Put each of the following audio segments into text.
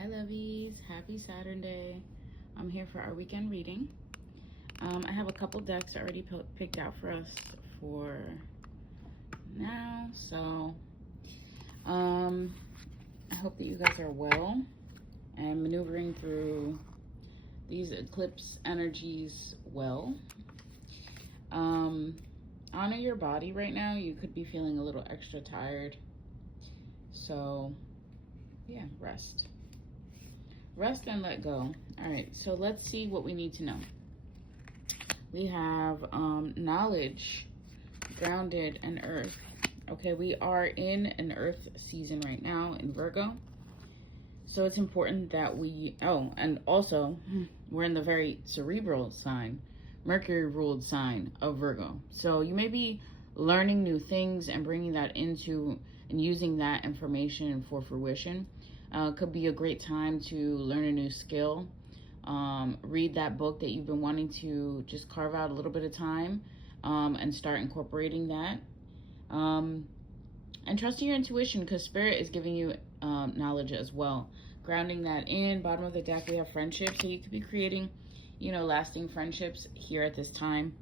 Hi lovies, happy Saturday. I'm here for our weekend reading. I have a couple decks already picked out for us for now, so I hope that you guys are well and maneuvering through these eclipse energies well. Honor your body right now. You could be feeling a little extra tired, so yeah, rest and let go. All right, so let's see what we need to know. We have knowledge, grounded, and earth. Okay, we are in an earth season right now in Virgo, so it's important that we and also we're in the very cerebral sign, Mercury ruled sign of Virgo, so you may be learning new things and bringing that into and using that information for fruition. Could be a great time to learn a new skill. Read that book that you've been wanting to just carve out a little bit of time and start incorporating that. And trusting your intuition, because Spirit is giving you knowledge as well. Grounding that in. Bottom of the deck, we have friendships. So you could be creating, lasting friendships here at this time.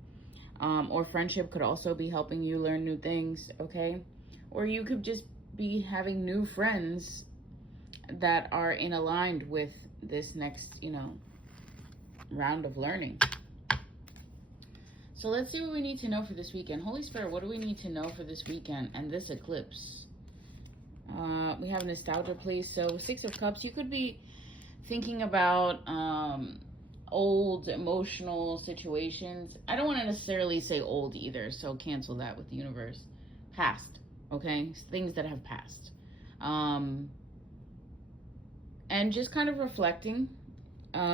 Or friendship could also be helping you learn new things, okay? Or you could just be having new friends that are in aligned with this next, round of learning. So let's see what we need to know for this weekend. Holy Spirit, what do we need to know for this weekend and this eclipse? We have nostalgia, please. So 6 of Cups, you could be thinking about old emotional situations. I don't want to necessarily say old either, so cancel that with the universe. Past, okay? Things that have passed. And just kind of reflecting,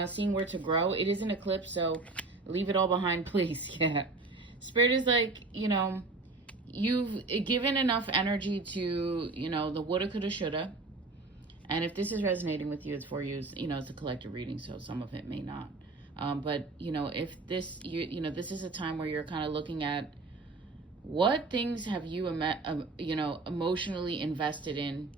seeing where to grow. It is an eclipse, so leave it all behind, please. Yeah. Spirit is like, you've given enough energy to, the woulda, coulda, shoulda. And if this is resonating with you, it's for you. It's a collective reading, so some of it may not. But, if this, this is a time where you're kind of looking at what things have you, emotionally invested in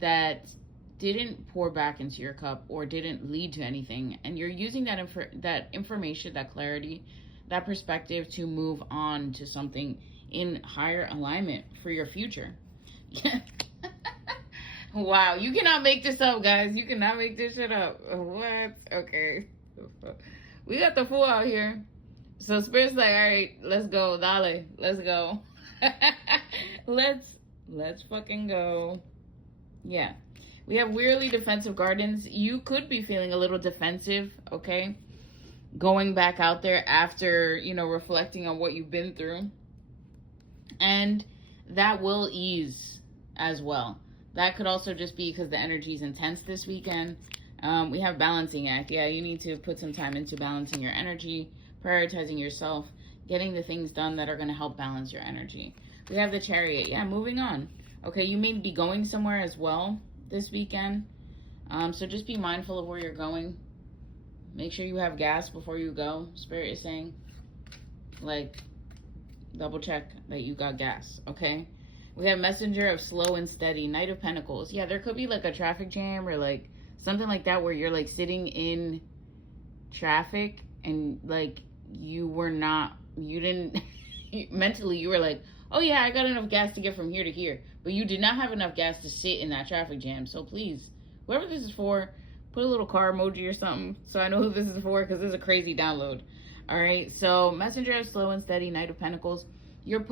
that didn't pour back into your cup or didn't lead to anything, and you're using that information, that clarity, that perspective to move on to something in higher alignment for your future. Wow, you cannot make this up, guys. You cannot make this shit up. What? Okay. We got the fool out here. So Spirit's like, all right, let's go, dale, let's go. let's fucking go. Yeah. We have weirdly defensive gardens. You could be feeling a little defensive, okay? Going back out there after, reflecting on what you've been through. And that will ease as well. That could also just be because the energy is intense this weekend. We have balancing act. Yeah, you need to put some time into balancing your energy, prioritizing yourself, getting the things done that are going to help balance your energy. We have the Chariot. Yeah, moving on. Okay, you may be going somewhere as well this weekend, so just be mindful of where you're going. Make sure you have gas before you go. Spirit is saying, like, double check that you got gas. Okay, we have Messenger of Slow and Steady, Knight of Pentacles. Yeah, there could be like a traffic jam or like something like that where you're like sitting in traffic and like you didn't mentally you were like, oh yeah, I got enough gas to get from here to here. But you did not have enough gas to sit in that traffic jam. So please, whoever this is for, put a little car emoji or something so I know who this is for, because this is a crazy download. All right, so Messenger of Slow and Steady, Knight of Pentacles. You're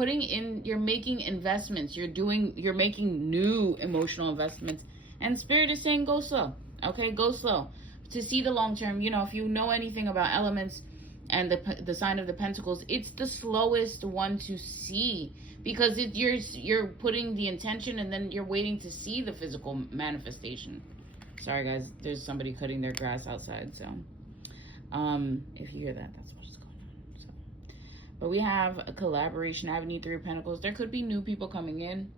making investments. You're making new emotional investments. And Spirit is saying go slow. Okay, go slow. To see the long term, if you know anything about elements and the sign of the Pentacles, it's the slowest one to see, because you're putting the intention and then you're waiting to see the physical manifestation. Sorry guys, there's somebody cutting their grass outside, so if you hear that, that's what's going on. So, but we have a collaboration avenue, 3 of Pentacles. There could be new people coming in.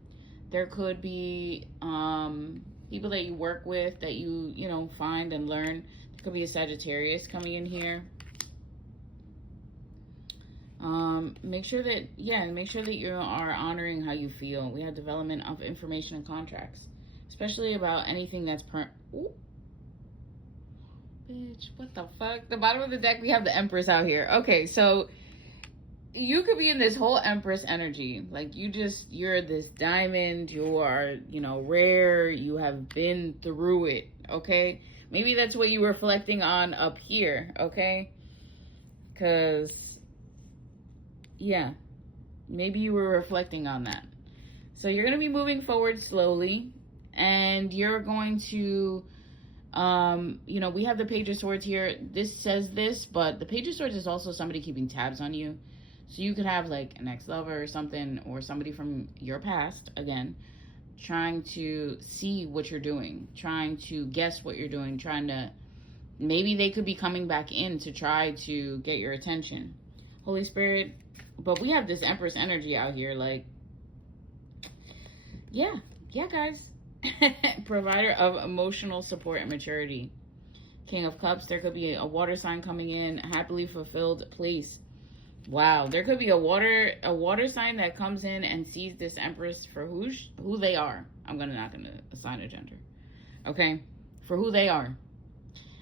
There could be people that you work with that you find and learn. There could be a Sagittarius coming in here. Make sure that you are honoring how you feel. We have development of information and contracts, especially about anything that's Bitch, what the fuck? The bottom of the deck, we have the Empress out here. Okay, so you could be in this whole Empress energy. Like, you're this diamond. You are, rare. You have been through it, okay? Maybe that's what you were reflecting on up here, okay? Because, yeah, maybe you were reflecting on that. So you're going to be moving forward slowly, and you're going to, we have the Page of Swords here. This says this, but the Page of Swords is also somebody keeping tabs on you. So you could have like an ex-lover or something, or somebody from your past, again, trying to see what you're doing, trying to guess what you're doing, maybe they could be coming back in to try to get your attention. Holy Spirit. But we have this Empress energy out here, like, yeah, guys. Provider of emotional support and maturity. King of Cups, there could be a water sign coming in, happily fulfilled place. Wow, there could be a water sign that comes in and sees this Empress for who they are. I'm not gonna assign a gender, okay, for who they are,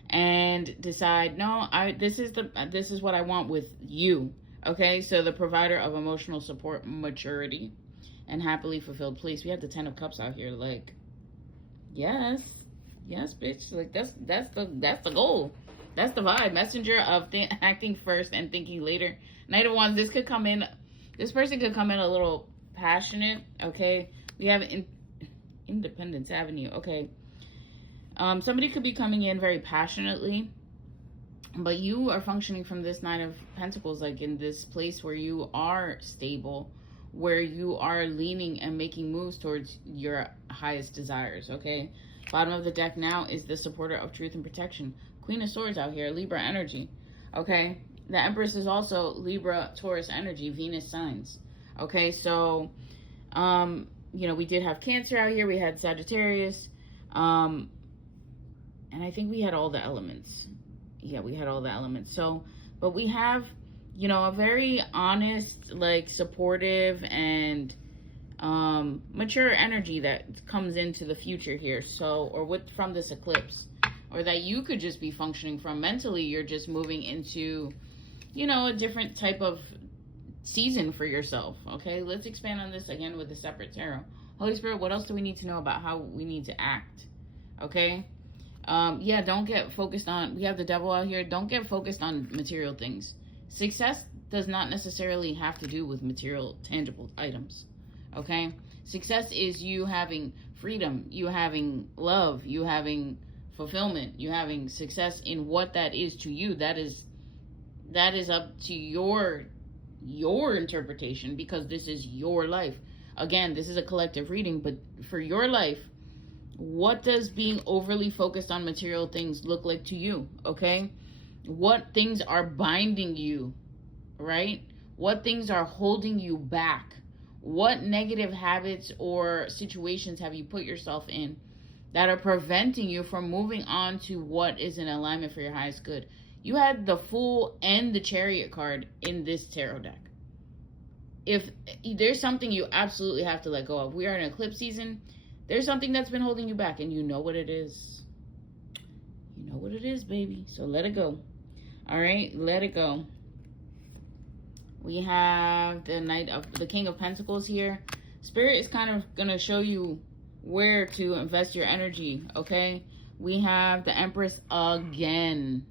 and decide, no, this is what I want with you, okay. So the provider of emotional support, maturity, and happily fulfilled place. We have the 10 of Cups out here, like, yes, bitch, like that's the goal. That's the vibe. Messenger of acting first and thinking later. Knight of Wands, this person could come in a little passionate, okay? We have Independence Avenue, okay? Somebody could be coming in very passionately, but you are functioning from this Nine of Pentacles, like in this place where you are stable, where you are leaning and making moves towards your highest desires, okay? Bottom of the deck now is the supporter of truth and protection. Queen of Swords out here, Libra energy, okay? The Empress is also Libra, Taurus energy, Venus signs, okay? So, we did have Cancer out here. We had Sagittarius, and I think we had all the elements. Yeah, we had all the elements. So, but we have, a very honest, like, supportive and mature energy that comes into the future here. So, or from this eclipse, or that you could just be functioning from mentally. You're just moving into, a different type of season for yourself, okay? Let's expand on this again with a separate tarot. Holy Spirit, what else do we need to know about how we need to act, okay? Don't get focused on, we have the Devil out here. Don't get focused on material things. Success does not necessarily have to do with material, tangible items, okay? Success is you having freedom, you having love, you having fulfillment, you having success in what that is to you. That is up to your interpretation, because this is your life. Again, this is a collective reading, but for your life, what does being overly focused on material things look like to you, okay? What things are binding you, right? What things are holding you back? What negative habits or situations have you put yourself in that are preventing you from moving on to what is in alignment for your highest good? You had the Fool and the Chariot card in this tarot deck. If there's something you absolutely have to let go of, we are in eclipse season, there's something that's been holding you back, and you know what it is. You know what it is, baby. So let it go. All right, let it go. We have the King of Pentacles here. Spirit is kind of going to show you where to invest your energy, okay? We have the Empress again,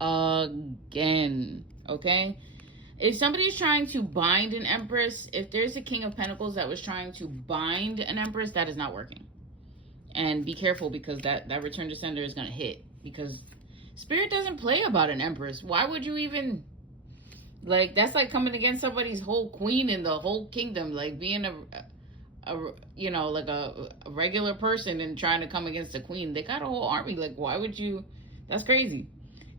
okay? If somebody's trying to bind an Empress, if there's a King of Pentacles that was trying to bind an Empress, that is not working. And be careful, because that return to sender is going to hit, because Spirit doesn't play about an Empress. Why would you even, like, that's like coming against somebody's whole queen in the whole kingdom, like being a regular person and trying to come against a queen. They got a whole army. Like, why would you? That's crazy.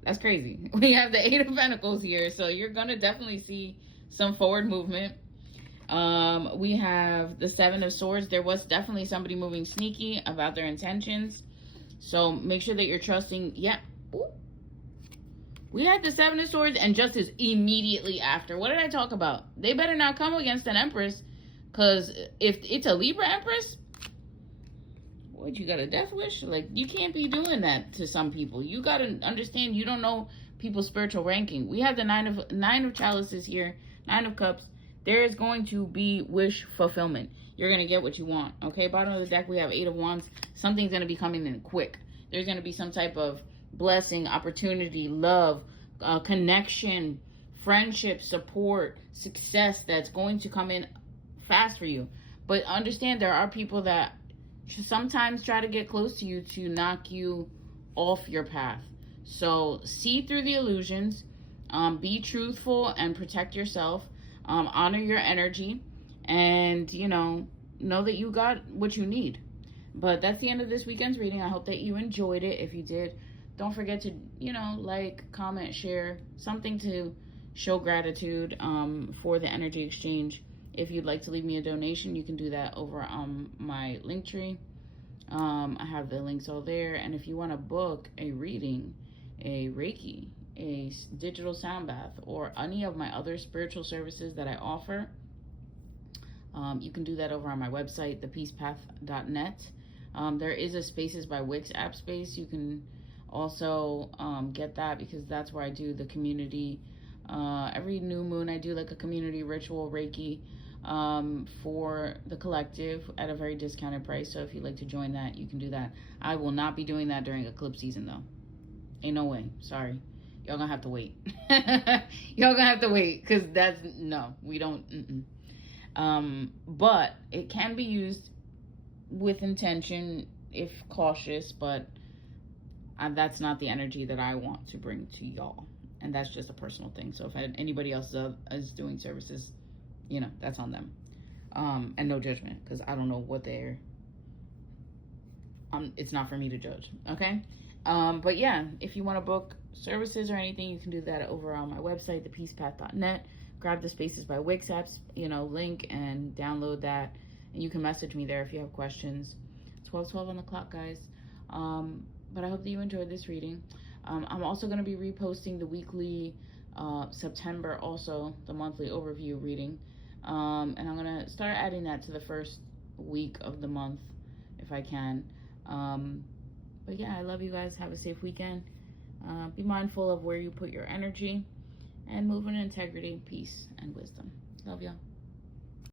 That's crazy. We have the Eight of Pentacles here, so you're gonna definitely see some forward movement. We have the Seven of Swords. There was definitely somebody moving sneaky about their intentions, so make sure that you're trusting. Yeah. Ooh. We had the Seven of Swords and Justice immediately after. What did I talk about? They better not come against an Empress, because if it's a Libra Empress, What, you got a death wish? Like, you can't be doing that to some people. You got to understand, you don't know people's spiritual ranking. We have the nine of chalices here, 9 of cups. There is going to be wish fulfillment. You're going to get what you want. Okay, bottom of the deck, we have 8 of wands. Something's going to be coming in quick. There's going to be some type of blessing, opportunity, love, connection, friendship, support, success that's going to come in fast for you. But understand, there are people that sometimes try to get close to you to knock you off your path. So see through the illusions, be truthful and protect yourself, honor your energy, and know that you got what you need. But that's the end of this weekend's reading. I hope that you enjoyed it. If you did, don't forget to like, comment, share, something to show gratitude for the energy exchange. If you'd like to leave me a donation, you can do that over on my Linktree. I have the links all there. And if you want to book a reading, a Reiki, a digital sound bath, or any of my other spiritual services that I offer, you can do that over on my website, thepeacepath.net. There is a Spaces by Wix app space. You can also get that, because that's where I do the community. Every new moon, I do like a community ritual Reiki for the collective at a very discounted price. So if you'd like to join that, you can do that. I will not be doing that during eclipse season, though. Ain't no way. Sorry. Y'all gonna have to wait. Y'all gonna have to wait, because no, we don't. But it can be used with intention if cautious, but that's not the energy that I want to bring to y'all. And that's just a personal thing. So if anybody else is doing services, that's on them. And no judgment, because I don't know what they're, it's not for me to judge, okay? But yeah, if you want to book services or anything, you can do that over on my website, thepeacepath.net. Grab the Spaces by Wix apps, link, and download that. And you can message me there if you have questions. 12:12 on the clock, guys. But I hope that you enjoyed this reading. I'm also going to be reposting the weekly September, also the monthly overview reading. And I'm going to start adding that to the first week of the month if I can. But yeah, I love you guys. Have a safe weekend. Be mindful of where you put your energy, and move in integrity, peace, and wisdom. Love y'all.